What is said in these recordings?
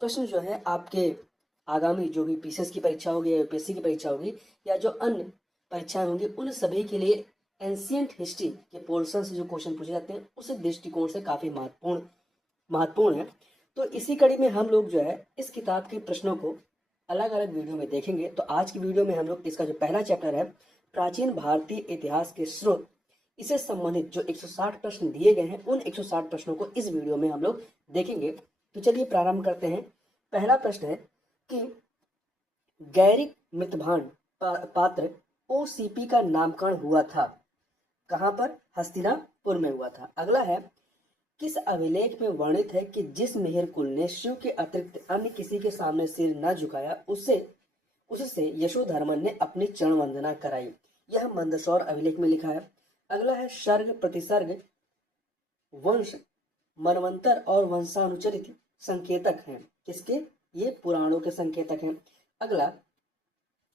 प्रश्न जो है आपके आगामी जो भी पीसीएस की परीक्षा होगी या यूपीएससी की परीक्षा होगी या जो अन्य परीक्षाएं होंगी उन सभी के लिए एंशियंट हिस्ट्री के पोर्शन से जो क्वेश्चन पूछे जाते हैं उस दृष्टिकोण से काफ़ी महत्वपूर्ण है। तो इसी कड़ी में हम लोग जो है इस किताब के प्रश्नों को अलग अलग वीडियो में देखेंगे। तो आज की वीडियो में हम लोग इसका जो पहला चैप्टर है प्राचीन भारतीय इतिहास के स्रोत, इससे संबंधित जो 160 प्रश्न दिए गए हैं उन 160 प्रश्नों को इस वीडियो में हम लोग देखेंगे। तो चलिए प्रारंभ करते हैं। पहला प्रश्न है कि गैरिक मितभान पात्र ओसीपी का नामकरण हुआ था, कहां पर? हस्तिनापुर में हुआ था। अगला है किस अभिलेख में वर्णित है कि जिस मेहर कुल ने शिव के अतिरिक्त अन्य किसी के सामने सिर न झुकाया उससे यशोधर्मन ने अपनी चरण वंदना कराई? यह मंदसौर अभिलेख में लिखा है। अगला है सर्ग प्रतिसर्ग वंश मनवंतर और वंशानुचरित संकेतक हैं किसके? ये पुराणों के संकेतक हैं। अगला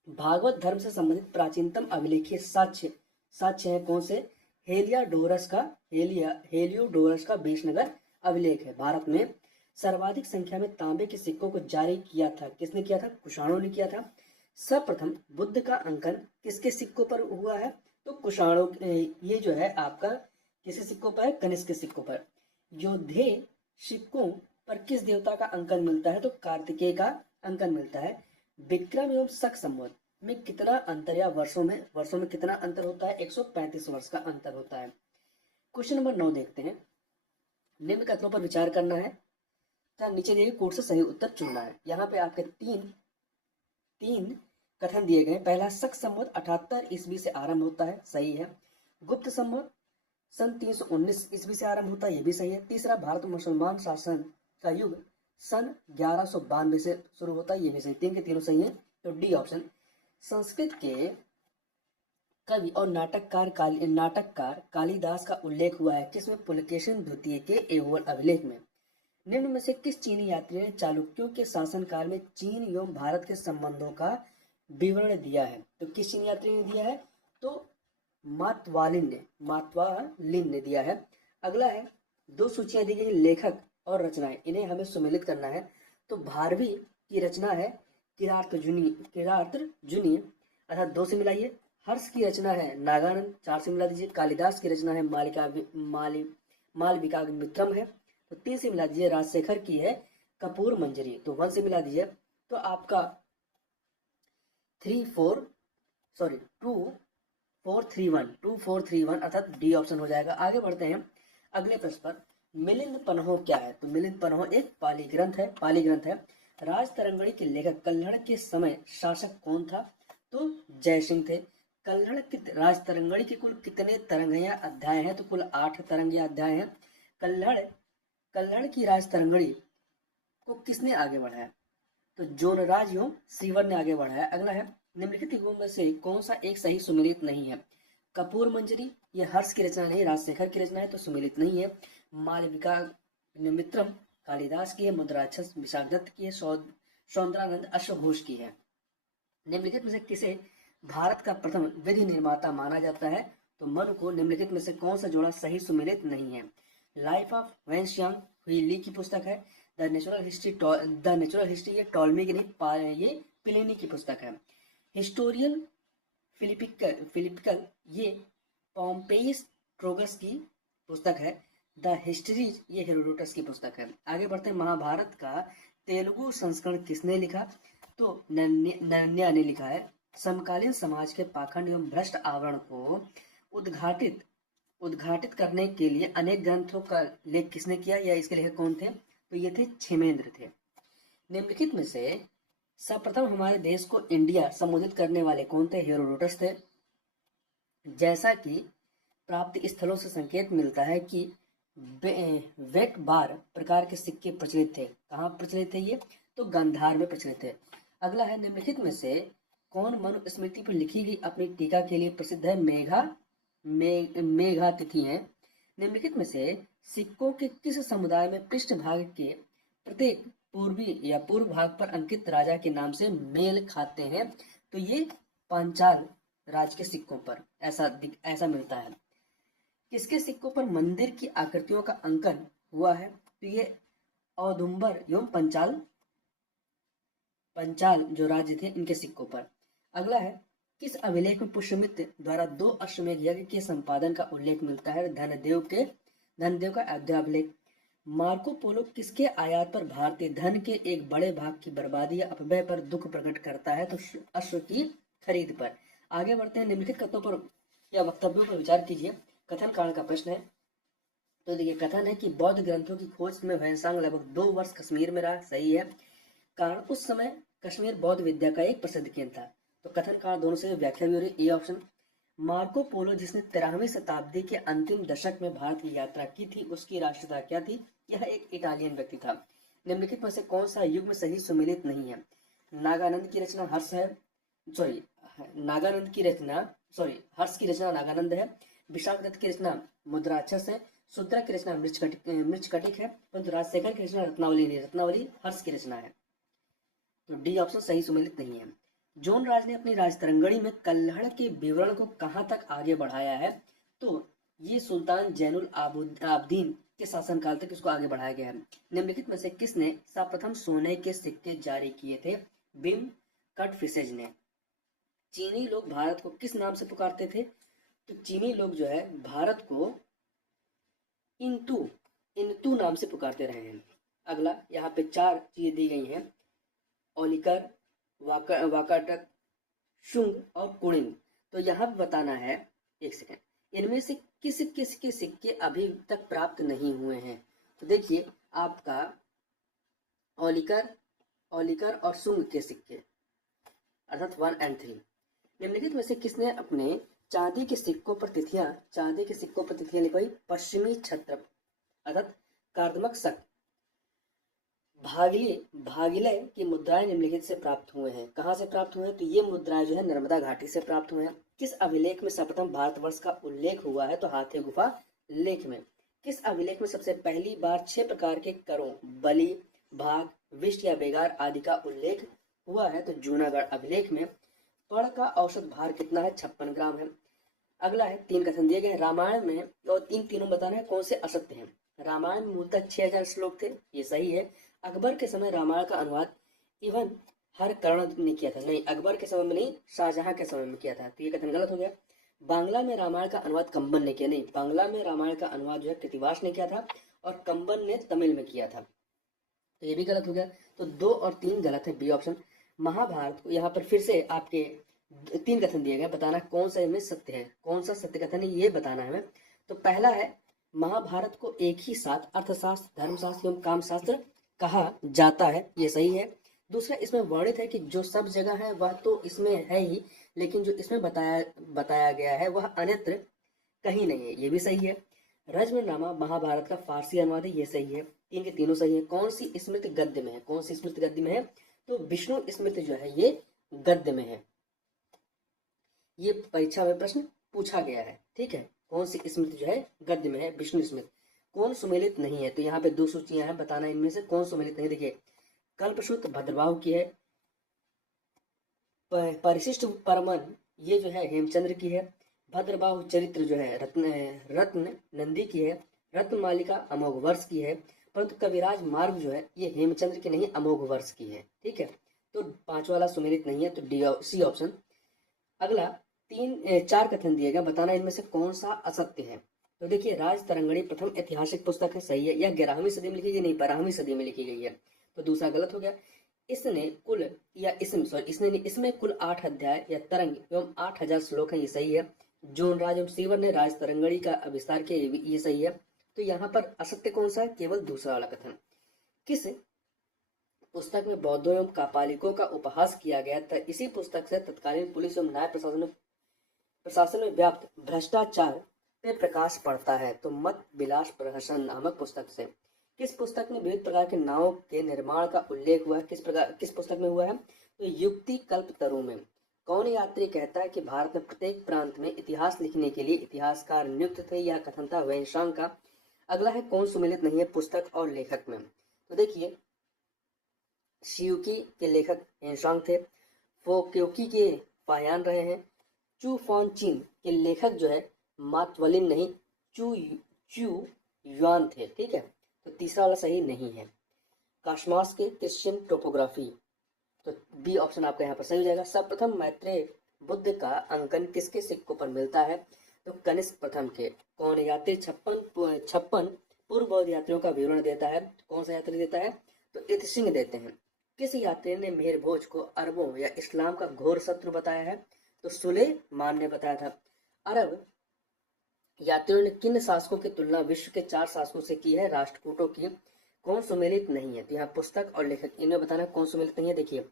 भागवत धर्म से संबंधित प्राचीनतम अभिलेखीय साक्ष्य है कौन से? हेलियोडोरस का बेशनगर अभिलेख है। भारत में सर्वाधिक संख्या में तांबे के सिक्कों को जारी किया था किसने किया था? कुषाणों ने किया था। सर्वप्रथम बुद्ध का अंकन किसके सिक्कों पर हुआ है? तो कुषाणों, ये जो है आपका किसके सिक्कों पर है? कनिष्क के सिक्कों पर। योधेय सिक्कों पर किस देवता का अंकन मिलता है? तो कार्तिकेय का अंकन मिलता है। विक्रम एवं शक संवत में कितना अंतर या वर्षों में कितना अंतर होता है? 135 वर्ष का अंतर होता है। क्वेश्चन नंबर 9 देखते हैं। निम्न कथनों पर विचार करना है तथा नीचे दिए कोड से सही उत्तर चुनना है। यहाँ पे आपके तीन कथन दिए गए। पहला, शक संवत 78 ईस्वी से आरंभ होता है, सही है। गुप्त संवत सन 319 ईस्वी से आरंभ होता है, यह भी सही है। तीसरा, भारत मुसलमान शासन का युग सन 1192 से शुरू होता है, ये भी सही। तीन के तीनों सही है। तो डी ऑप्शन। संस्कृत के कवि और नाटककार कालिदास का उल्लेख हुआ है किसमें? पुलकेशिन द्वितीय के ऐहोल अभिलेख में। निम्न में से किस चीनी यात्री ने चालुक्यों के शासनकाल में चीन एवं भारत के संबंधों का विवरण दिया है? तो किस चीनी यात्री ने दिया है? तो मातवालिन ने दिया है। अगला है, दो सूचियां दी गई लेखक और रचनाएं, इन्हें हमें सुमेलित करना है। तो भारवी की रचना है किरातर्जुनी अर्थात 2 से मिलाइए। हर्ष की रचना है नागानंद, 4 से मिला दीजिए। कालिदास की रचना है मालविकाग्निमित्रम है, तो 3 से मिला दीजिए। राजशेखर की है कपूर मंजरी, तो 1 से मिला दीजिए। तो आपका 2431 अर्थात डी ऑप्शन हो जाएगा। आगे बढ़ते हैं अगले प्रश्न पर। मिलिंद पन्हो क्या है? तो मिलिंद पन्हो एक पाली ग्रंथ है। राजतरंगिणी के लेखक कल्हड़ के समय शासक कौन था? तो जयसिंह थे। कल्हड़ की राजतरंगिणी के कुल कितने तरंग या अध्याय हैं? तो कुल 8 तरंग या अध्याय हैं। कल्हड़ की राजतरंगिणी को किसने आगे बढ़ाया? तो जोनराज एवं श्रीवर ने आगे बढ़ाया। अगला है, निम्नलिखित युगों में से कौन सा एक सही सुमेलित नहीं है? कपूर मंजरी, ये हर्ष की रचना नहीं, राजशेखर की रचना है, तो सुमेलित नहीं है। मालविकाग्निमित्रम कालिदास की है, मुद्राक्षस विशाखदत्त की है, सौंदरानंद अश्वघोष की है। निम्नलिखित में से किसे भारत का प्रथम विधि निर्माता माना जाता है? तो मनु को। निम्नलिखित में से कौन सा जोड़ा सही सुमेलित नहीं है? लाइफ ऑफ वेंशियांग हुई ली की पुस्तक है। द नेचुरल हिस्ट्री ये टॉलमी की नहीं, ये प्लिनी की पुस्तक है। हिस्टोरियल फिलिपिकल ये पॉम्पेइस ट्रोगस की पुस्तक है। द हिस्ट्रीज ये हेरोडोटस की पुस्तक है। आगे बढ़ते हैं। महाभारत का तेलुगु संस्करण किसने लिखा? तो नन्या ने लिखा है। समकालीन समाज के पाखंड एवं भ्रष्ट आवरण को उद्घाटित करने के लिए अनेक ग्रंथों का लेख किसने किया या इसके लेखक कौन थे? तो ये थे क्षेमेंद्र थे। निम्नलिखित में से सर्वप्रथम हमारे देश को इंडिया संबोधित करने वाले कौन थे? हेरोडोटस थे। जैसा कि प्राप्त स्थलों से संकेत मिलता है कि वेट बार प्रकार के सिक्के प्रचलित थे। कहाँ प्रचलित थे ये? तो गांधार में प्रचलित थे। अगला है, निम्नलिखित में से कौन मनुस्मृति पर लिखी गई अपनी टीका के लिए प्रसिद्ध है? मेघातिथि है। निम्नलिखित में से सिक्कों के किस समुदाय में पृष्ठभाग के प्रत्येक पूर्वी या पूर्व भाग पर अंकित राजा के नाम से मेल खाते हैं? तो ये पांचाल राज के सिक्कों पर ऐसा मिलता है। किसके सिक्कों पर मंदिर की आकृतियों का अंकन हुआ है? तो ये औदुंबर एवं पंचाल पंचाल जो राज्य थे इनके सिक्कों पर। अगला है, किस अभिलेख में पुष्यमित्र द्वारा 2 अश्वमेध यज्ञ के संपादन का उल्लेख मिलता है? धनदेव का अयोध्या अभिलेख। मार्को पोलो किसके आयात पर भारतीय धन के एक बड़े भाग की बर्बादी या अपव्यय पर दुख प्रकट करता है? तो अश्व की खरीद पर। आगे बढ़ते हैं, निम्नलिखित कथनों पर या वक्तव्यों पर विचार कीजिए। कथन कारण का प्रश्न है। तो देखिए, कथन है कि बौद्ध ग्रंथों की खोज में ह्वेनसांग लगभग 2 वर्ष कश्मीर में रहा। सही है। कारण, उस समय कश्मीर बौद्ध विद्या का एक प्रसिद्ध केंद्र था। तो कथन कारण दोनों से व्याख्या भी हो रही है। A option. मार्को पोलो जिसने 13वीं शताब्दी के अंतिम दशक में भारत की यात्रा की थी, उसकी राष्ट्रता क्या थी? यह एक इटालियन व्यक्ति था। निम्नलिखित में से कौन सा युग्म सही सुमेलित नहीं है? नागानंद की रचना हर्ष है, सॉरी हर्ष की रचना नागानंद है। विशाख दत्त की रचना मुद्राक्षस है। शुद्रा की रचना मृच्छकटिक है। परंतु राजशेखर की रचना रत्नावली नहीं, रत्नावली हर्ष की रचना है। तो डी ऑप्शन सही सुमेलित नहीं है। जोन राज ने अपनी राजतरंगणी में कल्हड़ के विवरण को कहां तक आगे बढ़ाया है? तो ये सुल्तान जैनुल आबदीन के शासनकाल तक इसको आगे बढ़ाया गया है। निम्नलिखित में से किसने सर्वप्रथम सोने के सिक्के जारी किए थे? बिम कटफिसेज ने। चीनी लोग भारत को किस नाम से पुकारते थे? तो चीनी लोग जो है भारत को इंतु नाम से पुकारते रहे हैं। अगला, यहाँ पे 4 चीजें दी गई हैं, ओलिकर, वाकाटक, शुंग और कुणिन। तो यहाँ पे बताना है, एक सेकेंड, इनमें से किस किस के सिक्के अभी तक प्राप्त नहीं हुए हैं? तो देखिए, आपका ओलिकर और शुंग के सिक्के अर्थात 1 और 3। निम्नलिखित में से किसने अपने चांदी के सिक्कों पर तिथियां लिखवाई? पश्चिमी छत्र अर्थात कार्दमक शक। भागिले की मुद्राएं निम्नलिखित से प्राप्त हुए हैं। कहाँ से प्राप्त हुए हैं? तो ये मुद्राएं जो है नर्मदा घाटी से प्राप्त हुए हैं। किस अभिलेख में सर्वप्रथम भारतवर्ष का उल्लेख हुआ है? तो हाथी गुफा लेख में। किस अभिलेख में सबसे पहली बार 6 प्रकार के करों बलि, भाग, विष्ट या बेगार आदि का उल्लेख हुआ है? तो जूनागढ़ अभिलेख में। पर्ण का औसत भार कितना है? 56 ग्राम है। अगला है, 3 कथन दिए गए रामायण में और तीनों बताना है कौन से असत्य हैं। रामायण में मूलतः 6000 श्लोक थे, ये सही है। अकबर के समय रामायण का अनुवाद इवन हरकर्ण ने किया था। नहीं, अकबर के समय में नहीं, शाहजहां के समय में किया था, तो ये कथन गलत हो गया। बांग्ला में रामायण का अनुवाद कंबन ने किया। नहीं, बांग्ला में रामायण का अनुवाद जो है कृतिवास ने किया था और कंबन ने तमिल में किया था, तो ये भी गलत हो गया। तो 2 और 3 गलत है, बी ऑप्शन। महाभारत को यहाँ पर फिर से आपके 3 कथन दिए गए, बताना कौन सा इनमें सत्य है, कौन सा सत्य कथन है, ये बताना है हमें। तो पहला है, महाभारत को एक ही साथ अर्थशास्त्र, धर्मशास्त्र एवं कामशास्त्र कहा जाता है, ये सही है। दूसरा, इसमें वर्णित है कि जो सब जगह है वह तो इसमें है ही, लेकिन जो इसमें बताया गया है वह अन्यत्र कहीं नहीं है, ये भी सही है। रज्मनामा महाभारत का फारसी अनुवाद है, ये सही है। 3 के तीनों सही है। कौन सी स्मृति गद्य में है? कौन सी स्मृति गद्य में है? तो विष्णु स्मृति जो है ये गद्य में है। ये परीक्षा में प्रश्न पूछा गया है, ठीक है। कौन सी स्मृति जो है गद्य में है? विष्णु स्मृति। कौन सुमेलित नहीं है? तो यहाँ पे 2 सूचियां हैं, बताना इनमें से कौन सुमेलित नहीं। देखिए, कल्पश्रुत भद्रबाहु की है, परिशिष्ट परमन ये जो है हेमचंद्र की है, भद्रबाहु चरित्र जो है रत्न नंदी की है, रत्न मालिका अमोघ वर्ष की है, परंतु कविराज मार्ग जो है ये हेमचंद्र की नहीं, अमोघ वर्ष की है, ठीक है। तो 5 वाला सुमेलित नहीं है, तो सी ऑप्शन। अगला 4 कथन दिए गए, बताना इनमें से कौन सा असत्य है। तो देखिए, राज तरंगणी प्रथम ऐतिहासिक पुस्तक है, सही है। यह 11वीं सदी में लिखी गई, नहीं 12वीं सदी में लिखी गई है, तो दूसरा गलत हो गया। इसमें कुल 8 अध्याय या तरंग एवं 8000 श्लोक है, ये सही है। जोनराज एवं सीवर ने राज तरंगणी का विस्तार किया, ये सही है। तो यहाँ पर असत्य कौन सा है? केवल दूसरा वाला कथन। किस पुस्तक में बौद्धों एवं कापालिकों का उपहास किया गया था? इसी पुस्तक से तत्कालीन पुलिस एवं न्याय प्रशासन में व्याप्त भ्रष्टाचार पे प्रकाश पड़ता है। तो मत विलास प्रहसन नामक पुस्तक से। किस पुस्तक में विविध प्रकार के नावों के निर्माण का उल्लेख हुआ है? किस पुस्तक में हुआ है? तो युक्ति कल्पतरु में। कौन यात्री कहता है कि भारत में प्रत्येक प्रांत में इतिहास लिखने के लिए इतिहासकार नियुक्त थे? यह कथन था वेनशांग का। अगला है, कौन सुमेलित नहीं है पुस्तक और लेखक में? तो देखिए, शियुकी के लेखक वेनशांग थे, फोक्योकी के फायान रहे हैं, चू फॉन्चिन के लेखक जो है मातवलिन नहीं, चू युआन थे, ठीक है। तो तीसरा वाला सही नहीं है। काशमास के क्रिश्चियन टोपोग्राफी तो बी ऑप्शन आपका यहाँ पर सही हो जाएगा। सर्वप्रथम मैत्रेय बुद्ध का अंकन किसके सिक्कों पर मिलता है? तो कनिष्क प्रथम के। कौन यात्री छप्पन पूर्व बौद्ध यात्रियों का विवरण देता है? कौन सा यात्री देता है? तो इत सिंह देते हैं। किस यात्री ने मेहर भोज को अरबों या इस्लाम का घोर शत्रु बताया है? तो सुलेमान ने बताया था। अरब यात्रियों ने किन शासकों की तुलना विश्व के 4 शासकों से की है? राष्ट्रकूटों की। कौन सुमेलित नहीं है? तो यहाँ पुस्तक और लेखक, इन्हें बताना कौन सुमेलित नहीं है। देखिए,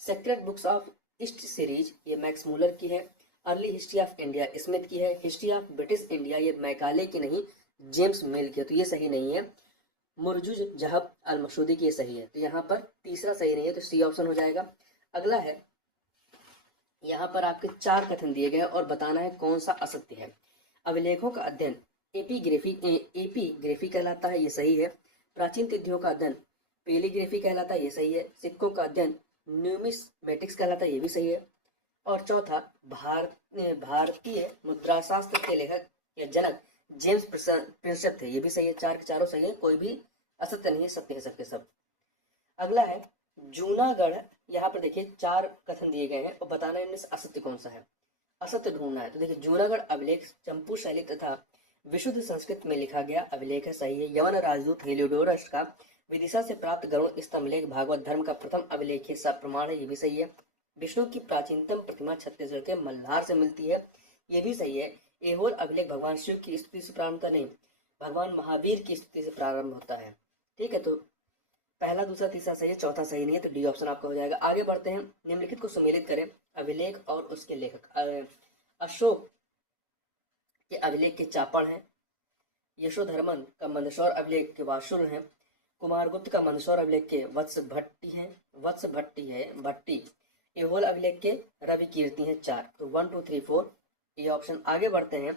sacred books of east series ये मैक्स मूलर की है। Early history of India Smith की है। हिस्ट्री ऑफ ब्रिटिश इंडिया ये मैकाले की नहीं, जेम्स मिल की है, तो ये सही नहीं है। मुरजुज जहब अल मसूदी की ये सही है। तो यहाँ पर तीसरा सही नहीं है, तो सी ऑप्शन हो जाएगा। अगला है, यहाँ पर आपके 4 कथन दिए गए और बताना है कौन सा असत्य है। अभिलेखों का अध्ययन एपीग्रेफी कहलाता है, ये सही है। प्राचीन तिथियों का अध्ययन पेलीग्राफी कहलाता है, ये सही है। सिक्कों का अध्ययन न्यूमिस्मेटिक्स कहलाता है, ये भी सही है। और चौथा, भारतीय मुद्राशास्त्र के लेखक या जनक जेम्स प्रिंसेप थे, ये भी सही है। 4 के चारों सही है, कोई भी असत्य नहीं है, सत्य है सबके सब। अगला है जूनागढ़, यहाँ पर देखिए 4 कथन दिए गए हैं और बताना है इनमें से असत्य कौन सा है, असत्य ढूंढना है। तो देखिए, जूनागढ़ अभिलेख चंपू शैली तथा विशुद्ध संस्कृत में लिखा गया अभिलेख है, सही है। यवन राजदूत हेलियोडोरस का विदिशा से प्राप्त गरुड़ स्तंभलेख भागवत धर्म का प्रथम अभिलेख सब प्रमाण है, ये भी सही है। विष्णु की प्राचीनतम प्रतिमा छत्तीसगढ़ के मल्हार से मिलती है, ये भी सही है। एहोल अभिलेख भगवान शिव की स्तुति से प्रारंभ होता नहीं, भगवान महावीर की स्तुति से प्रारंभ होता है। ठीक है, तो पहला, दूसरा, तीसरा सही है, चौथा सही नहीं है, तो डी ऑप्शन आपका हो जाएगा। आगे बढ़ते हैं। निम्नलिखित को सुमेलित करें। अभिलेख और उसके लेखक। अशोक के अभिलेख के चापड़ हैं। यशोधर्मन का मंदसौर अभिलेख के वासुल हैं। कुमारगुप्त का मंदसौर अभिलेख के वत्स भट्टी। एहोल अभिलेख के रवि कीर्ति हैं 4। तो 1 2 3 4 ये ऑप्शन। आगे बढ़ते हैं।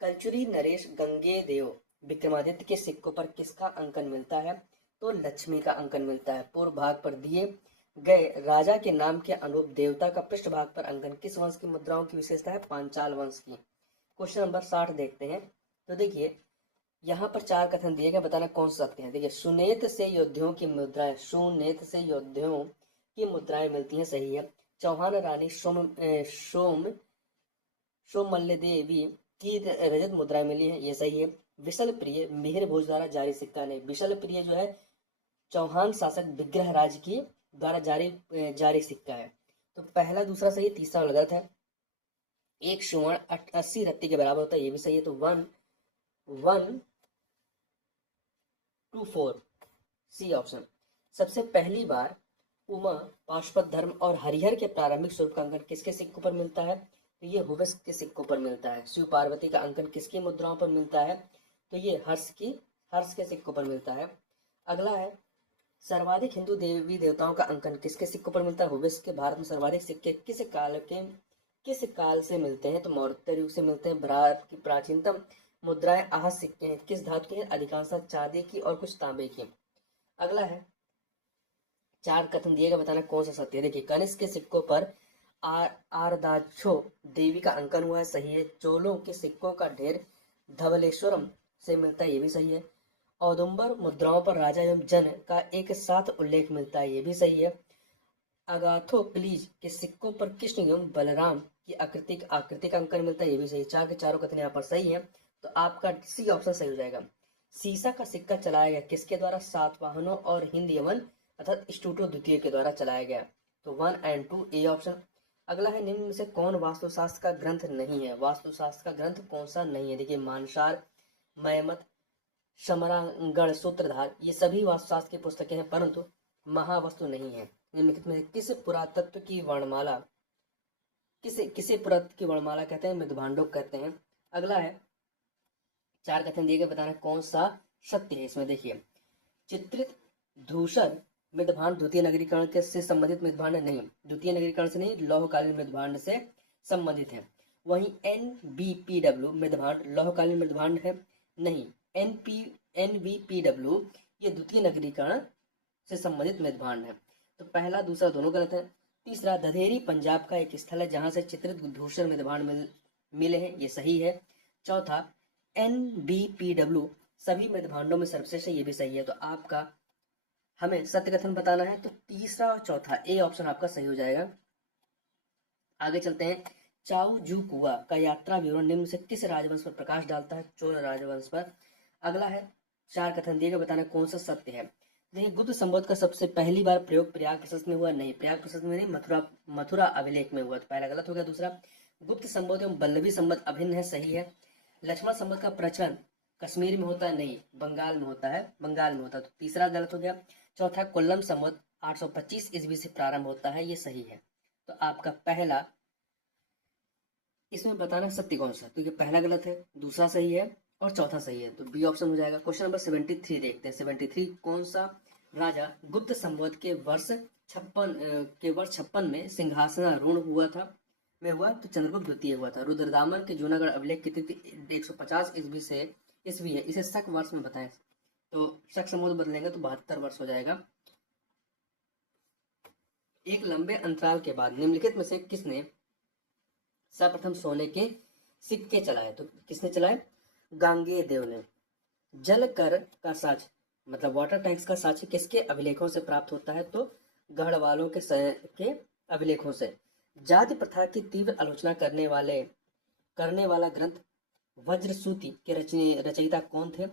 कलचुरी नरेश गंगेदेव विक्रमादित्य के सिक्कों पर किसका अंकन मिलता है? तो लक्ष्मी का अंकन मिलता है। पूर्व भाग पर दिए गए राजा के नाम के अनुरूप देवता का पृष्ठ भाग पर अंकन किस वंश की मुद्राओं की विशेषता है? पांचाल वंश की। क्वेश्चन नंबर 60 देखते हैं। तो देखिए, यहाँ पर 4 कथन दिए गए, बताना कौन सा सत्य है। देखिए, सुनेत से योद्धियों की मुद्राएं, सुनेत से योद्धियों की मुद्राएं मिलती हैं, सही है। चौहान रानी सोमल्ल देवी की रजत मुद्राएं मिली है, ये सही है। विशल प्रिय मिहिर भोज द्वारा जारी सिक्का नहीं, विशल प्रिय जो है चौहान शासक विग्रह राज की द्वारा जारी सिक्का है। तो पहला, दूसरा सही, तीसरा गलत है। 1 स्वर्ण 80 रत्ती के बराबर होता है, ये भी सही है। तो 1 1 2 4 सी ऑप्शन। सबसे पहली बार उमा, पाशुपत धर्म और हरिहर के प्रारंभिक स्वरूप का अंकन किसके सिक्कों पर मिलता है? तो ये हुबस के सिक्कों पर मिलता है। शिव पार्वती का अंकन किसकी मुद्राओं पर मिलता है? तो ये हर्ष के सिक्कों पर मिलता है। अगला है, सर्वाधिक हिंदू देवी देवताओं का अंकन किसके सिक्कों पर मिलता है? हुबस के। भारत में सर्वाधिक सिक्के किस काल से मिलते हैं? तो मौर्य युग से मिलते हैं। भारत की प्राचीनतम मुद्राएं आहत सिक्के हैं, किस धातु के हैं? अधिकांश चांदी की और कुछ तांबे की। अगला है, 4 कथन दिए गए, बताना कौन सा सत्य है। देखिए, कनिष्क के सिक्कों पर आरदाक्षो देवी का अंकन हुआ है, सही है। चोलों के सिक्कों का ढेर धवलेश्वरम से मिलता है, ये भी सही है। औदुंबर मुद्राओं पर राजा एवं जन का एक साथ उल्लेख मिलता है, ये भी सही है। अगाथोक्लीज के सिक्कों पर कृष्ण एवं बलराम की आकृति का अंकन मिलता है, ये भी सही। 4 के चारों कथन यहाँ पर सही है, तो आपका सी ऑप्शन सही हो जाएगा। सीसा का सिक्का चलाया गया किसके द्वारा? सातवाहनों और हिंद यवन अर्थात स्टूटो द्वितीय के द्वारा चलाया गया। तो 1 और 2 ए ऑप्शन। अगला है, निम्न में से कौन वास्तुशास्त्र का ग्रंथ नहीं है? वास्तुशास्त्र का ग्रंथ कौन सा नहीं है? देखिए, मानसार, मयमत, समरांगण, सूत्रधार, ये सभी वास्तुशास्त्र की पुस्तकें हैं, परंतु महावस्तु नहीं है। निम्नलिखित में किस पुरातत्व की वर्णमाला किसे पुरातत्व की वर्णमाला कहते हैं? मृदभांडोक कहते हैं। अगला है, 4 कथन दिए गए, बताना कौन सा सत्य है इसमें। देखिए, चित्रित धूसर मृदभांड द्वितीय नगरीकरण के से संबंधित मृदभांड नहीं, द्वितीय नगरीकरण से नहीं, लौहकालीन मृदभांड से संबंधित है। वहीं NBPW मृदभांड लौहकालीन मृदभांड है नहीं, NBPW ये द्वितीय नगरीकरण से संबंधित मृदभांड है। तो पहला, दूसरा दोनों गलत है। तीसरा, दधेरी पंजाब का एक स्थल है जहां से चित्रित धूसर मृदभांड मिले हैं, ये सही है। चौथा, NBPW सभी मृदभांडों में सर्वश्रेष्ठ है, ये भी सही है। तो आपका हमें सत्य कथन बताना है, तो तीसरा और चौथा ए ऑप्शन आपका सही हो जाएगा। आगे चलते हैं। चाउ जू कुआ का यात्रा विवरण निम्न से किस राजवंश पर प्रकाश डालता है? चोल राजवंश पर। अगला है, चार कथन दिए गए, बताना कौन सा सत्य है। देखिए, गुप्त संवत का सबसे पहली बार प्रयोग प्रयाग प्रशस्त में हुआ? नहीं, प्रयाग प्रशस्त में नहीं, मथुरा अभिलेख में हुआ, तो पहला गलत हो गया। दूसरा, गुप्त संवत एवं बल्लभी संवत अभिन्न है, सही है। लक्ष्मण संवत का प्रचलन कश्मीर में होता है? नहीं, बंगाल में होता है, बंगाल में होता है, तो तीसरा गलत हो गया। चौथा, कोल्लम संवत 825 ईस्वी से प्रारंभ होता है, ये सही है। तो आपका पहला, इसमें बताना सत्य कौन सा, क्योंकि पहला गलत है, दूसरा सही है और चौथा सही है, तो बी ऑप्शन हो जाएगा। क्वेश्चन नंबर 73 देखते हैं। 73, कौन सा राजा गुप्त संवत के वर्ष 56 में सिंहासनारूढ़ हुआ था? तो चंद्रगुप्त द्वितीय हुआ था। रुद्रदामन के जूनागढ़ अभिलेख की तिथि 150 ईस्वी है, इसे शक वर्ष में बताएं, तो शक समूह बदलेंगे तो 72 वर्ष हो जाएगा। एक लंबे अंतराल के बाद निम्नलिखित में से किसने सर्वप्रथम सोने के सिक्के चलाए? तो किसने चलाए? गांगेय देव ने। जल कर का साक्ष्य, मतलब वाटर टैंक्स का साक्ष्य किसके अभिलेखों से प्राप्त होता है? तो गढ़वालों के अभिलेखों से। जाति प्रथा की तीव्र आलोचना करने वाला ग्रंथ वज्रसूति के रचयिता कौन थे?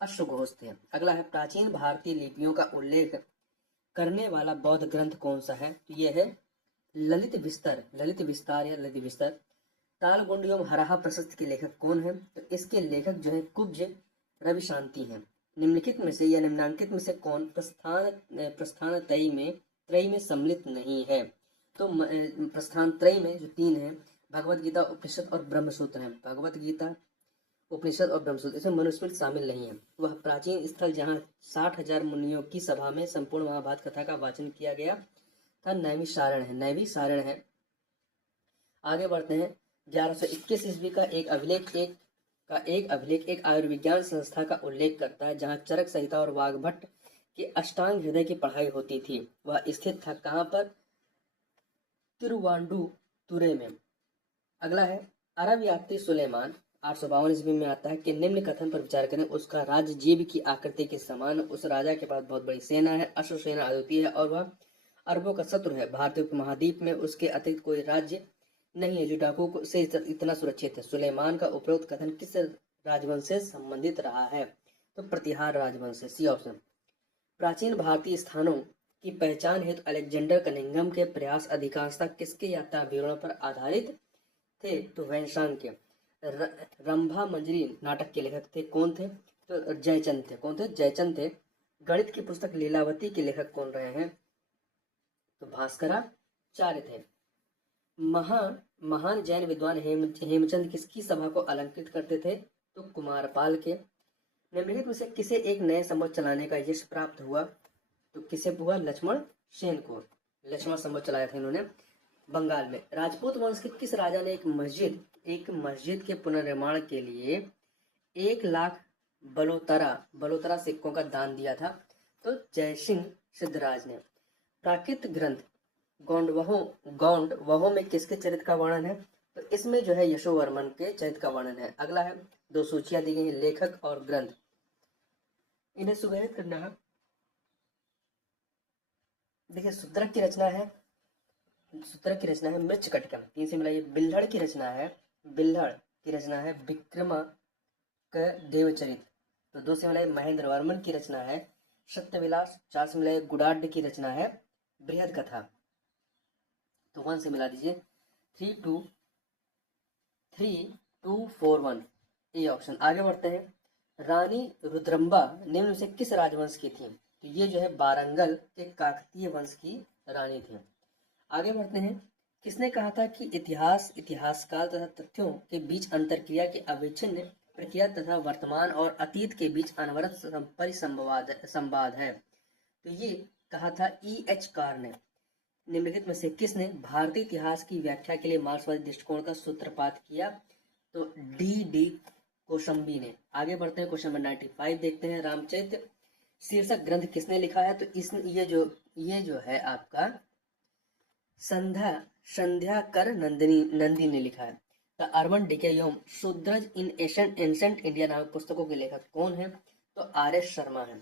अश्वघोष थे। अगला है, प्राचीन भारतीय लिपियों का उल्लेख करने वाला बौद्ध ग्रंथ कौन सा है? तो यह है ललित विस्तार या ललित विस्तार। तालगुंड एवं हराहा प्रशस्त के लेखक कौन है? तो इसके लेखक जो है कुब्ज रवि शांति हैं। निम्नलिखित में से या निम्नांकित में से कौन प्रस्थान त्रयी में सम्मिलित नहीं है? तो प्रस्थान त्रयी में जो 3 है, भगवत गीता, उपनिषद और ब्रह्मसूत्र है। भगवत गीता, उपनिषद और ब्रह्मसूत्र, इसमें मनुस्मृति शामिल नहीं है। वह प्राचीन स्थल जहाँ 60,000 मुनियों की सभा में संपूर्ण महाभारत कथा का वाचन किया गया था, नैमिषारण्य है। आगे बढ़ते हैं। 1121 ईस्वी का एक अभिलेख एक आयुर्विज्ञान संस्था का उल्लेख करता है, जहाँ चरक संहिता और वाग्भट के अष्टांग हृदय की पढ़ाई होती थी। वह स्थित था कहाँ पर? तिरुवांडुतुरै में। अगला है, अरब यात्री सुलेमान 852 ईस्वी में आता है कि निम्न कथन पर विचार करें। उसका राज्य जीव की आकृति के समान, उस राजा के पास बहुत बड़ी सेना है, अश्व सेना अद्वितीय है और वह अरबों का शत्रु है। भारतीय उपमहाद्वीप में उसके अतिरिक्त कोई राज्य नहीं है जो डाकुओं से इतना सुरक्षित है। सुलेमान का उपरोक्त कथन किस राजवंश से संबंधित रहा है? तो प्रतिहार राजवंश से, सी ऑप्शन। प्राचीन भारतीय स्थानों की पहचान हेतु अलेक्जेंडर कनिंघम के प्रयास अधिकांशतः किसके यात्रा विवरण पर आधारित थे? तो वैनसांग के। रंभा मंजरी नाटक के लेखक थे, कौन थे? तो जयचंद थे। कौन थे? जयचंद थे। गणित की पुस्तक लीलावती के लेखक कौन रहे हैं? तो भास्कराचार्य थे। महान जैन विद्वान हेमचंद किसकी सभा को अलंकृत करते थे? तो कुमारपाल के। निम्नलिखित में से किसे एक नए संवत चलाने का यश प्राप्त हुआ? तो किसे हुआ? लक्ष्मण सेन को। लक्ष्मण संवत चलाया था इन्होंने बंगाल में। राजपूत वंश के किस राजा ने एक मस्जिद के पुनर्निर्माण के लिए 1 लाख बलोतरा सिक्कों का दान दिया था? तो जयसिंह सिद्धराज ने। प्राकृत ग्रंथ गौंडवहों में किसके चरित्र का वर्णन है? तो इसमें जो है यशोवर्मन के चरित्र का वर्णन है। अगला है, 2 सूचियां दी गई हैं, लेखक और ग्रंथ, इन्हें सुगठित करना है। देखिए, सूत्रक की रचना है मृच्छकटिकम, 3 से मिलाइए। बिल्हड़ की रचना है विक्रमांक देवचरित, तो 2 से मिलाइए। महेंद्र वर्मन की रचना है सत्यविलास, 4 से मिलाइए। गुडाढ्य की रचना है बृहद कथा, तो 1 से मिला दीजिए। 324 ए ऑप्शन। आगे बढ़ते हैं। रानी रुद्रम्बा निम्न से किस राजवंश की थी? तो ये जो है वारंगल के काकतीय वंश की रानी थी। आगे बढ़ते हैं। किसने कहा था कि इतिहासकाल तथा तथ्यों के बीच अंतरक्रिया की अविच्छिन्न प्रक्रिया तथा वर्तमान और अतीत के बीच अनवरत संवाद है? तो ये कहा था E.H. कार ने। निम्नलिखित में से किसने भारतीय इतिहास की व्याख्या के लिए मार्क्सवादी दृष्टिकोण का सूत्रपात किया? तो D.D. कोशंबी ने। आगे बढ़ते हैं, क्वेश्चन नंबर 95 देखते हैं। रामचरित शीर्षक ग्रंथ किसने लिखा है? तो ये जो है आपका संध्याकर नंदी ने लिखा है। द अर्बन डिके एवं शूद्रज इन एंशंट इंडिया नामक पुस्तकों के लेखक कौन है? तो R.S. शर्मा है।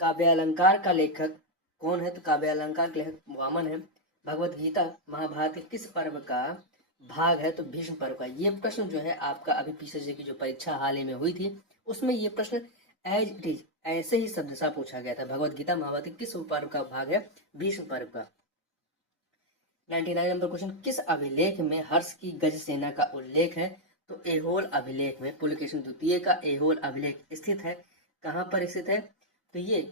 काव्यालंकार का लेखक कौन है? तो काव्यालंकार के लेखक वामन है। भगवत गीता महाभारत के किस पर्व का भाग है? तो भीष्म पर्व का। ये प्रश्न जो है आपका अभी पीछे की जो परीक्षा हाल ही में हुई थी उसमें ये प्रश्न एज इट इज ऐसे ही शब्दशः पूछा गया था। भगवत गीता महाभारत के किस पर्व का भाग है? भीष्म पर्व का। 99 नंबर क्वेश्चन, किस अभिलेख में हर्ष की गज सेना का उल्लेख है? तो एहोल अभिलेख में, पुलकेशिन द्वितीय का एहोल अभिलेख स्थित है। कहां पर स्थित है? तो ये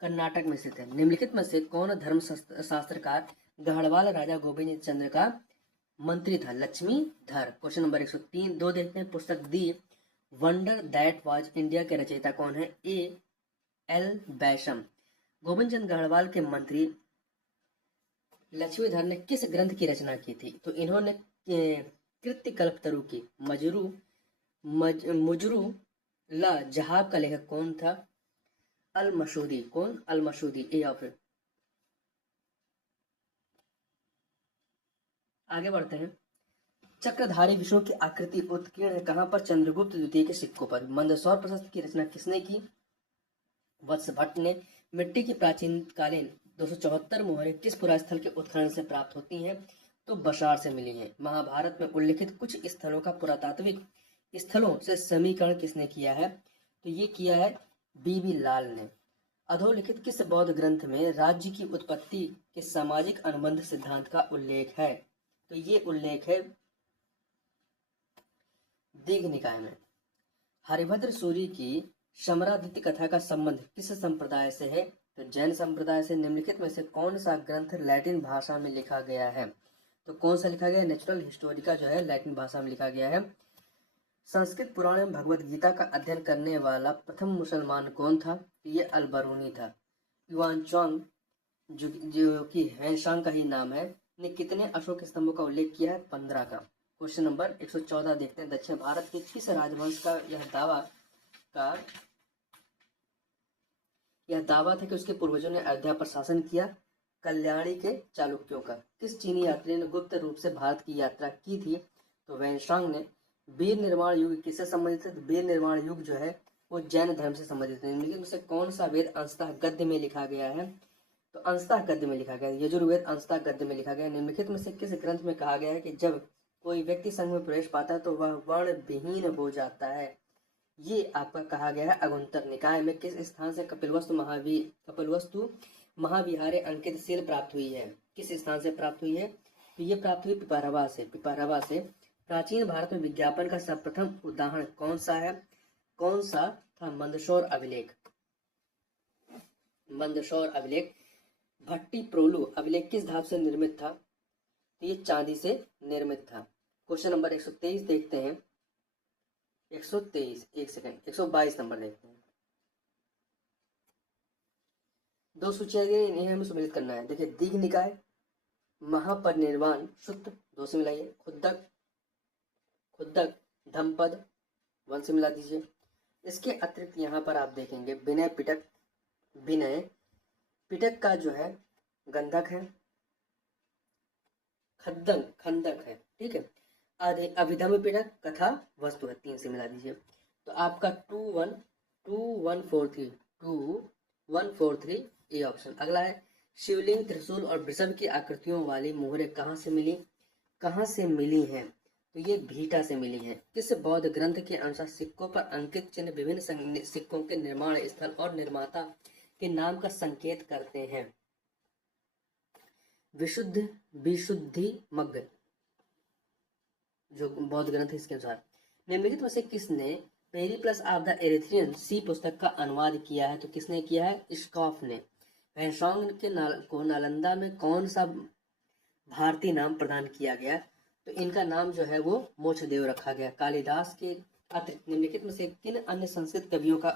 कर्नाटक में स्थित है। निम्नलिखित में से कौन धर्म शास्त्रकार गढ़वाल राजा गोविंद चंद्र का मंत्री था? लक्ष्मीधर। क्वेश्चन नंबर 103 दो देखते हैं। पुस्तक the wonder that was India के रचयिता कौन है? A L Basham. Govind Chandra Gadhwal के मंत्री लक्ष्मीधर ने किस ग्रंथ की रचना की थी? तो इन्होंने कृत्य कल्पतरु की मुजरू ला जहाब का लेखक कौन था? Al Masudi. कौन? Al Masudi. A option. आगे बढ़ते हैं। चक्रधारी विष्णु की आकृति उत्कीर्ण है कहां पर? चंद्रगुप्त द्वितीय के सिक्कों पर। मंदसौर प्रशस्ति की रचना किसने की? वत्स भट्ट ने। मिट्टी की प्राचीन कालीन 274 मोहरें किस पुरास्थल के उत्खनन से प्राप्त होती हैं? तो बसार से मिली हैं। महाभारत में उल्लिखित कुछ स्थलों का पुरातात्विक स्थलों से समीकरण किसने किया है? तो ये किया है बीबी लाल ने। अधोलिखित किस बौद्ध ग्रंथ में राज्य की उत्पत्ति के सामाजिक अनुबंध सिद्धांत का उल्लेख है? तो ये उल्लेख है दीघ निकाय में। हरिभद्र सूरी की समरादित्य कथा का संबंध किस संप्रदाय से है? तो जैन संप्रदाय से। निम्नलिखित में से कौन सा ग्रंथ लैटिन भाषा में लिखा गया है? तो कौन सा लिखा गया? नेचुरल हिस्टोरिका जो है लैटिन भाषा में लिखा गया है। संस्कृत पुराण में भगवत गीता का अध्ययन करने वाला प्रथम मुसलमान कौन था? ये अलबरूनी था। युआन चौंग जो कि हैंशांग का ही नाम है, ने कितने अशोक स्तंभों का उल्लेख किया है? 15 का। क्वेश्चन नंबर 114 देखते हैं। दक्षिण भारत के किस राजवंश का यह दावा था कि उसके पूर्वजों ने अयोध्या पर शासन किया? कल्याणी के चालुक्यों का। किस चीनी यात्री ने गुप्त रूप से भारत की यात्रा की थी? तो वैनशांग ने। वीर निर्माण युग किससे संबंधित है? तो वीर निर्माण युग जो है वो जैन धर्म से संबंधित है। निम्नलिखित में से कौन सा वेद अंशतः गद्य में लिखा गया है? तो अंशतः गद्य में लिखा गया है। यजुर्वेद अंशतः गद्य में लिखा गया है। निम्नलिखित में से किस ग्रंथ में कहा गया है कि जब कोई व्यक्ति संघ में प्रवेश पाता है तो वह वर्ण विहीन हो जाता है? ये आपका कहा गया है अगुंतर निकाय में। किस स्थान से कपिलवस्तु महाविहारे अंकित सील प्राप्त हुई है? किस स्थान से प्राप्त हुई है? तो ये प्राप्त हुई पिपरावा से। पिपरावा से। प्राचीन भारत में विज्ञापन का सर्वप्रथम उदाहरण कौन सा है? कौन सा था? मंदसौर अभिलेख। मंदसौर अभिलेख। भट्टी प्रोलु अभिलेख किस धातु से निर्मित था? तो ये चांदी से निर्मित था। क्वेश्चन नंबर 123 देखते हैं। 123 एक सेकंड 122 नंबर देखते हैं। दो सूचियां इन्हें हमें सम्मिलित करना है। देखिए दीघ निकाय, महापरिनिर्वाण सूत्र 2 से मिलाइए। खुद्दक धम्पद 1 से मिला दीजिए। इसके अतिरिक्त यहाँ पर आप देखेंगे विनय पिटक। विनय पिटक का जो है गंधक है, खंदक है, ठीक है। अभिधम पिटक कथा वस्तु है, 3 से मिला दीजिए। तो आपका 2143 ए ऑप्शन। अगला है शिवलिंग, त्रिशूल और वृषभ की आकृतियों वाली मोहरें कहाँ से मिली हैं? तो ये भीटा से मिली हैं। किस बौद्ध ग्रंथ के अनुसार सिक्कों पर अंकित चिन्ह विभिन्न सिक्कों के निर्माण स्थल और निर्माता के नाम का संकेत करते हैं? विशुद्धि मग्ग जो बौद्ध ग्रंथ है इसके अनुसार। निम्नलिखित में से किसने पेरिप्लस ऑफ द एरिथ्रियन सी पुस्तक का अनुवाद किया है? तो किसने किया है? स्कॉफ ने। वैनसांग को नालंदा में कौन सा भारतीय नाम प्रदान किया गया? तो इनका नाम जो है वो मोक्षदेव रखा गया। कालिदास के अतिरिक्त निम्नलिखित में से किन अन्य संस्कृत कवियों का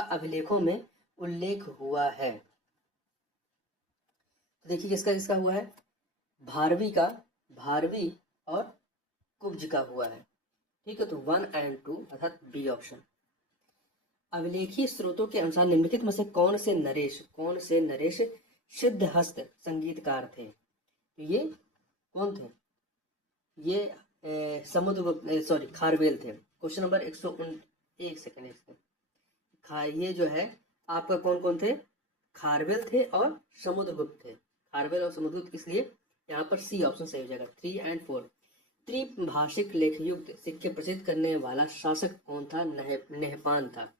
अभिलेखों में उल्लेख हुआ है? देखिए किसका हुआ है? भारवी और कुब्ज का हुआ है, ठीक है। तो 1 और 2 अर्थात बी ऑप्शन। अभिलेखीय स्रोतों के अनुसार निम्नलिखित में से कौन से नरेश सिद्धहस्त संगीतकार थे? तो ये कौन थे? ये खारवेल थे। क्वेश्चन नंबर 101 सेकंड ये जो है आपका कौन कौन थे, खारवेल थे और समुद्रगुप्त थे, खारवेल और समुद्रगुप्त, इसलिए यहाँ पर सी ऑप्शन सही हो जाएगा 3 एंड 4। त्रिभाषिक लेखयुक्त सिक्के प्रसिद्ध करने वाला शासक कौन था, नहपान था।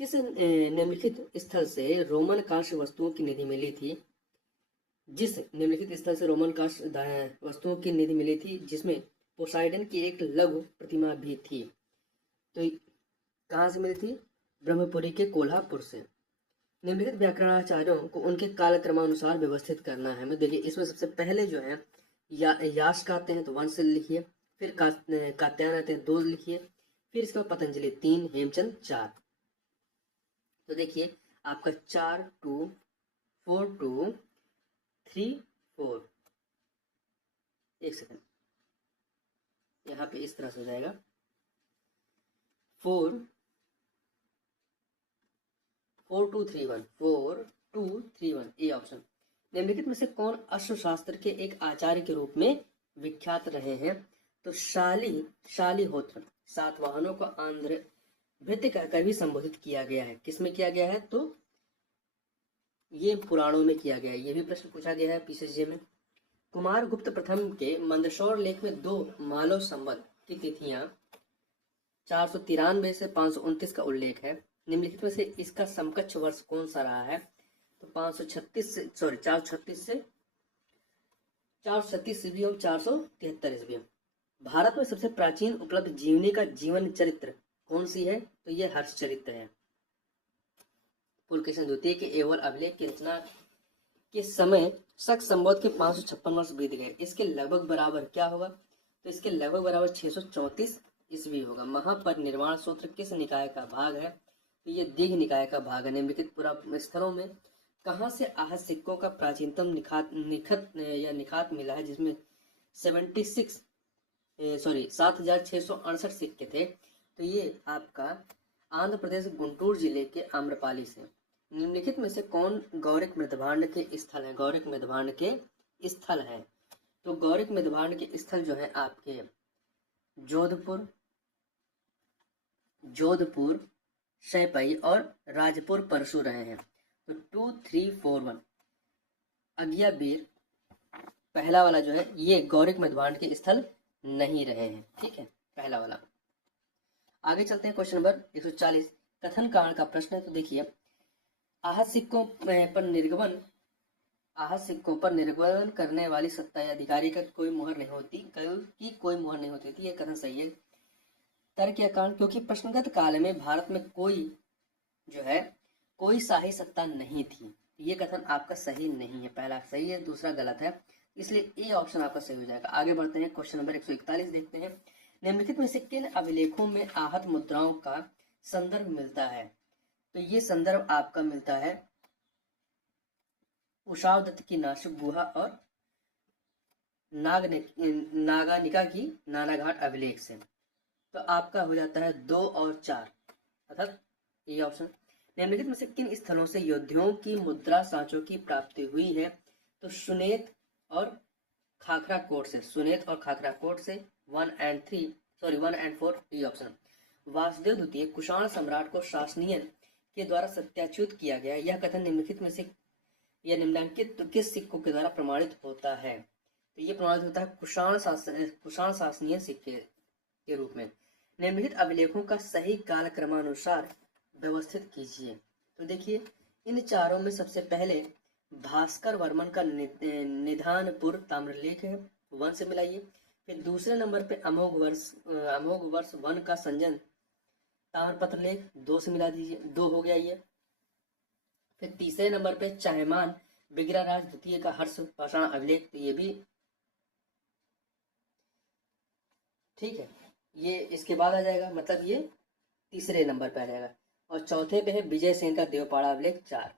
किस निम्नलिखित स्थल से रोमन कांस्य वस्तुओं की निधि मिली थी, जिस निम्नलिखित स्थल से रोमन कांस्य वस्तुओं की निधि मिली थी जिसमें पोसाइडन की एक लघु प्रतिमा भी थी, तो कहाँ से मिली थी, ब्रह्मपुरी के कोल्हापुर से। निम्नलिखित व्याकरणाचार्यों को उनके कालक्रमानुसार व्यवस्थित करना है। मैं देखिए इसमें सबसे पहले जो है यास का आते हैं तो 1 से लिखिए, फिर कात्यायन आते हैं 2 लिखिए, फिर इसके बाद पतंजलि 3, हेमचंद 4। तो देखिए आपका 4 2 4 2 3 4, एक सेकंड, यहाँ पे इस तरह से हो जाएगा 4 2 3 1 4 2 3 1, ए ऑप्शन। निम्नलिखित में से कौन अश्वशास्त्र के एक आचार्य के रूप में विख्यात रहे हैं, तो शालीहोत्र। सातवाहनों को आंध्र भृत्य कहकर भी संबोधित किया गया है, किसमें किया गया है, तो ये पुराणों में किया गया है, ये भी प्रश्न पूछा गया है पीसीजे में। कुमार गुप्त प्रथम के मंदसौर लेख में 2 मालव संवत की तिथियां 493 से 529 का उल्लेख है। निम्नलिखित में से इसका समकक्ष वर्ष कौन सा रहा है, तो 436 से 437 ईस्वी और 473 ईस्वी। भारत में सबसे प्राचीन उपलब्ध जीवनी का जीवन चरित्र कौन सी है, तो ये हर्ष चरित्र है। पुलकेशिन द्वितीय के एवल अभिलेख की रचना के समय शक संवत के 556 वर्ष बीत गए, इसके लगभग बराबर क्या होगा, तो इसके लगभग बराबर 634 ईस्वी होगा। महापरिनिर्वाण सूत्र किस निकाय का भाग है, तो ये दीघ निकाय का भाग है। निम्नलिखित पुरा स्थलों में कहाँ से आहत सिक्कों का प्राचीनतम निखात मिला है, जिसमें 7,668 सिक्के थे, तो ये आपका आंध्र प्रदेश गुंटूर जिले के आम्रपाली से। निम्नलिखित में से कौन गौरिक मृदभांड के स्थल है, गौरिक मृदभांड के स्थल है, तो गौरिक मृदभांड के स्थल जो है आपके जोधपुर शैपई और राजपुर परशु रहे हैं। तो 2 3 4 1 अगियाबीर पहला वाला जो है ये गौरिक मृदभांड के स्थल नहीं रहे हैं, ठीक है, पहला वाला। आगे चलते हैं, क्वेश्चन नंबर 140 कथन कारण का प्रश्न है। तो देखिए आहत सिक्कों पर निर्गमन करने वाली सत्ता या अधिकारी का कोई मुहर नहीं होती, कोई मुहर नहीं होती थी, ये कथन सही है। तर्क या कारण, क्योंकि प्रश्नगत काल में भारत में कोई शाही सत्ता नहीं थी, ये कथन आपका सही नहीं है, पहला सही है दूसरा गलत है, इसलिए ए ऑप्शन आपका सही हो जाएगा। आगे बढ़ते हैं, क्वेश्चन नंबर 141 देखते हैं। निम्नलिखित में से किन अभिलेखों में आहत मुद्राओं का संदर्भ मिलता है, तो ये संदर्भ आपका मिलता है उषावदत्त की नासिक गुहा और नागानिका की नानाघाट अभिलेख से। तो आपका हो जाता है 2 और 4, अर्थात ये ऑप्शन। निम्नलिखित में से किन स्थलों से योद्धाओं की मुद्रा सांचों की प्राप्ति हुई है, तो सुनेत और खाखरा कोट से, 1 एंड 4, डी ऑप्शन। वासुदेव द्वितीय कुषाण सम्राट को शासनियन के द्वारा सत्याच्युत किया गया, यह कथन निम्नलिखित में से यह निम्नलिखित तो किस सिक्कों के द्वारा प्रमाणित होता है, तो ये प्रमाणित होता है कुषाण शासनीय सिक्के के रूप में। निम्नलिखित अभिलेखों का सही कालक्रमानुसार व्यवस्थित कीजिए। तो देखिए इन चारों में सबसे पहले भास्कर वर्मन का निधानपुर ताम्रलेख है, 1 से मिलाइए। फिर दूसरे नंबर पे अमोघ वर्ष 1 का संजन ताम्रपत्र लेख 2 से मिला दीजिए, 2 हो गया ये। फिर तीसरे नंबर पे चाहमान बिगराराज द्वितीय का हर्ष पाषाण अभिलेख, तो ये भी ठीक है, ये इसके बाद आ जाएगा, मतलब ये तीसरे नंबर पे आ जाएगा। और चौथे पे है विजय सेन का देवपाड़ा अभिलेख 4,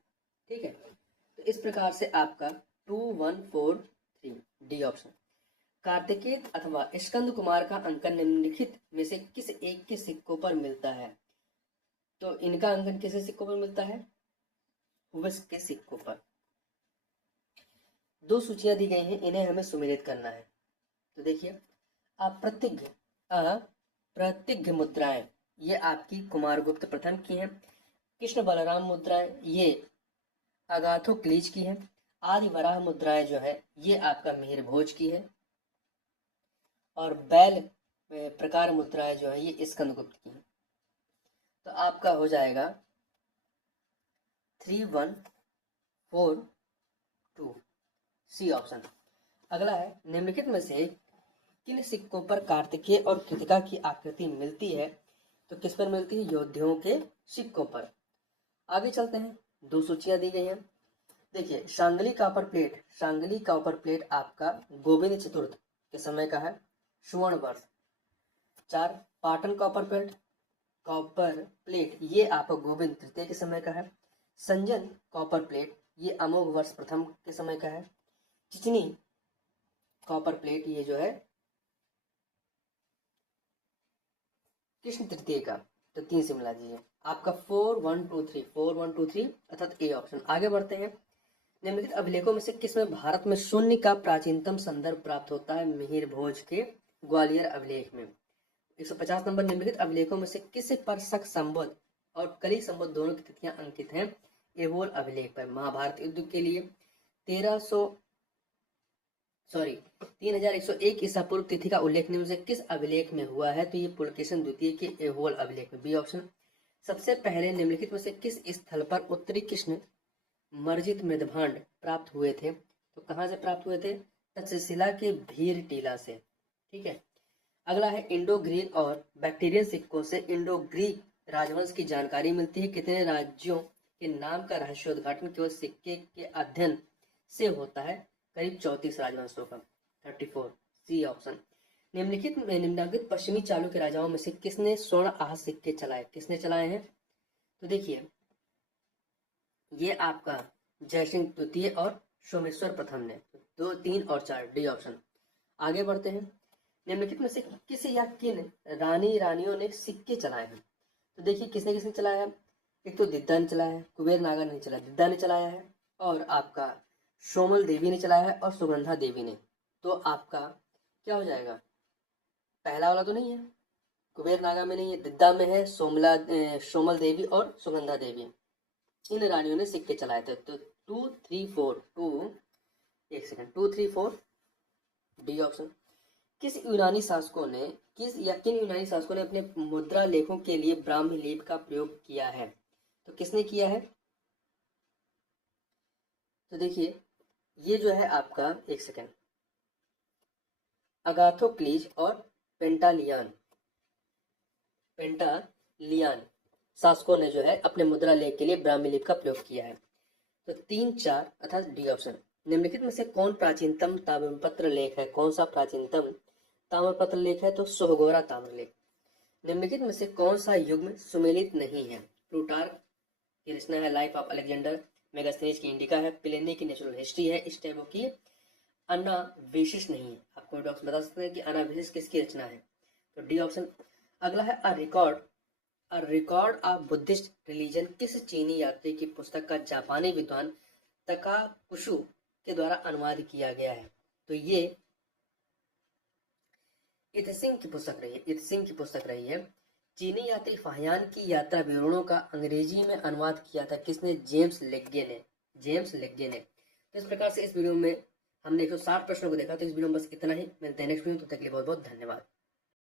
ठीक है। तो इस प्रकार से आपका 2 1 4 3 डी ऑप्शन। कार्तिकेय अथवा स्कंद कुमार का अंकन निम्नलिखित में से किस एक के सिक्कों पर मिलता है, तो इनका अंकन किस सिक्कों पर मिलता है, हुवस के सिक्कों पर। 2 सूचियां दी गई हैं, इन्हें हमें सुमेलित करना है। तो देखिए अप्रतिघ मुद्राएं, ये आपकी कुमारगुप्त प्रथम की हैं। कृष्ण बलराम मुद्राएं ये अगाथोक्लीज की है। आदि वराह मुद्राएं जो है ये आपका मिहिर भोज की है। और बैल प्रकार मुद्राएं जो है ये स्कंदगुप्त की है। तो आपका हो जाएगा 3142 सी ऑप्शन। अगला है निम्नलिखित में से किन सिक्कों पर कार्तिकेय और कृतिका की आकृति मिलती है? तो किस पर मिलती है? योद्धाओं के सिक्कों पर। आगे चलते हैं, दो सूचियां दी गई हैं। देखिए, शांगली कॉपर प्लेट आपका गोविंद चतुर्थ के समय का है, स्वर्ण वर्ष। 4 पाटन कॉपर प्लेट ये आपका गोविंद तृतीय के समय का है। संजन कॉपर प्लेट ये अमोघ वर्ष प्रथम के समय का है। चिचनी कॉपर प्लेट ये जो है कृष्ण तृतीय का। तो 3 से मिला दीजिए, आपका 4123 अर्थात ए ऑप्शन। आगे बढ़ते हैं, निम्नलिखित अभिलेखों में से किसमें भारत में शून्य का प्राचीनतम संदर्भ प्राप्त होता है? मिहिर भोज के ग्वालियर अभिलेख में। 150 नंबर, निम्नलिखित अभिलेखों में से किस पर शक संवत और कली संवत दोनों की तिथियां अंकित हैं? एहोल अभिलेख पर। महाभारत युद्ध के लिए 3101 ईसा पूर्व तिथि का उल्लेख निम्न से किस अभिलेख में हुआ है? तो ये पुलकेशन द्वितीय के एहोल अभिलेख में, बी ऑप्शन। सबसे पहले निम्नलिखित में से किस स्थल पर उत्तरी कृष्ण मर्जित मृदभांड प्राप्त हुए थे? तो कहाँ से प्राप्त हुए थे? तक्षशिला के भीर टीला से। ठीक है। अगला है इंडो ग्रीक और बैक्टीरियन सिक्कों से इंडो ग्रीक राजवंश की जानकारी मिलती है। कितने राज्यों के नाम का रहस्योद्घाटन केवल सिक्के के अध्ययन से होता है? करीब 34 राजवंशों का, 34, सी ऑप्शन। निम्नलिखित पश्चिमी चालुक्य राजाओं में से किसने स्वर्ण आह सिक्के चलाए? किसने चलाए हैं? तो देखिए, ये आपका जयसिंह द्वितीय और सोमेश्वर प्रथम ने। 2, 3 और 4, डी ऑप्शन। आगे बढ़ते हैं, निम्नलिखित में से किस या किन रानियों ने सिक्के चलाए हैं? तो देखिए, किसने किसने चलाया है? एक तो दिद्दा ने चलाया है, कुबेर नागा ने चलाया, दिद्दा ने चलाया है, और आपका सोमल देवी ने चलाया है, और सुगंधा देवी ने। तो आपका क्या हो जाएगा? पहला वाला तो नहीं है, कुबेर नागा में नहीं है, दिद्दा में है, सोमल देवी और सुगंधा देवी। इन रानियों ने सिक्के चलाए थे। तो 2, 3, 4 एक सेकंड 2, 3, 4 डी ऑप्शन। किन यूनानी शासकों ने अपने मुद्रा लेखों के लिए ब्राह्मी लिपि का प्रयोग किया है? तो किसने किया है? तो देखिए, ये जो है आपका, एक सेकंड, अगाथोक्लीज और पेंटालियन शासकों ने जो है अपने मुद्रा लेख के लिए ब्राह्मी लिपि का प्रयोग किया है। तो 3, 4 अर्थात डी ऑप्शन। निम्नलिखित में से कौन प्राचीनतम ताम्रपत्र लेख है? कौन सा प्राचीनतम ताम्रपत्र लेख है? तो सोहगोरा ताम्रलेख। निम्नलिखित में से कौन सा युग्म सुमेलित नहीं है? प्लूटार्क की रचना है लाइफ ऑफ अलेक्जेंडर, मेगास्थनीज की इंडिका है, प्लिनी की नेचुरल हिस्ट्री है, स्ट्रैबो की अनाविशिष्ट नहीं है। आपको डॉक्टर बता सकते हैं कि अनाविशिष्ट किसकी रचना है? तो डी ऑप्शन। अगला है a record of Buddhist religion किस चीनी यात्री की पुस्तक का जापानी विद्वान तकाकुशु के द्वारा अनुवाद किया गया है? तो ये इत्सिंग की पुस्तक रही है। चीनी यात्री फाहियान की यात्रा विवरणों का अंग्रेजी में अनुवाद किया था किसने? जेम्स लेग्गे ने। तो इस प्रकार से इस वीडियो में हमने 160 प्रश्नों को देखा। तो इस वीडियो में बस इतना ही। मिलते हैं नेक्स्ट वीडियो, तब तक के लिए बहुत बहुत धन्यवाद।